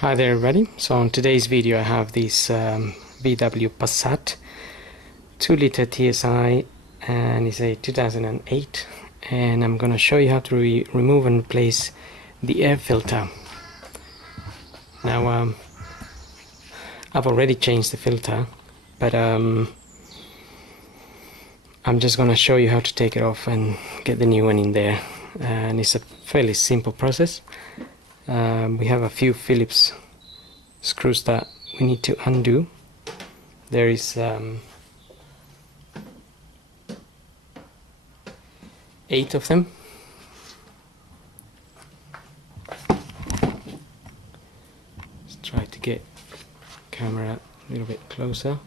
Hi there everybody. So in today's video I have this VW Passat 2-liter TSI, and it's a 2008, and I'm gonna show you how to remove and replace the air filter. Now I've already changed the filter, but I'm just gonna show you how to take it off and get the new one in there, and it's a fairly simple process. We have a few Phillips screws that we need to undo. There is 8 of them. Let's try to get the camera a little bit closer.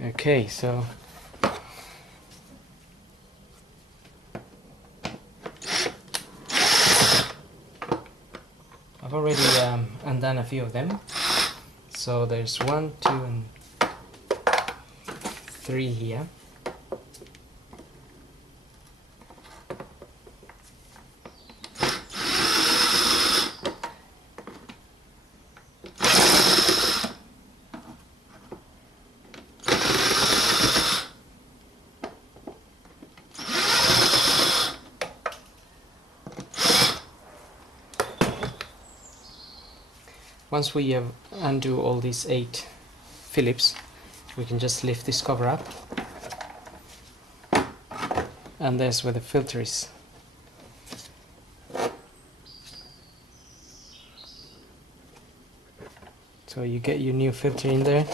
Okay, so I've already undone a few of them. So there's 1, 2 and 3 here. Once we undo all these 8 Phillips, we can just lift this cover up, and there's where the filter is. So you get your new filter in there.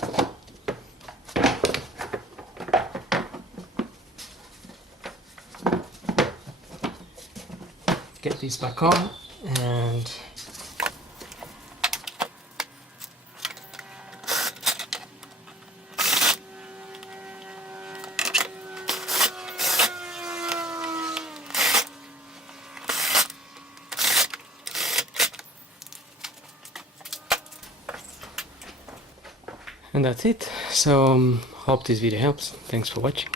Get these back on, and that's it. So hope this video helps. Thanks for watching.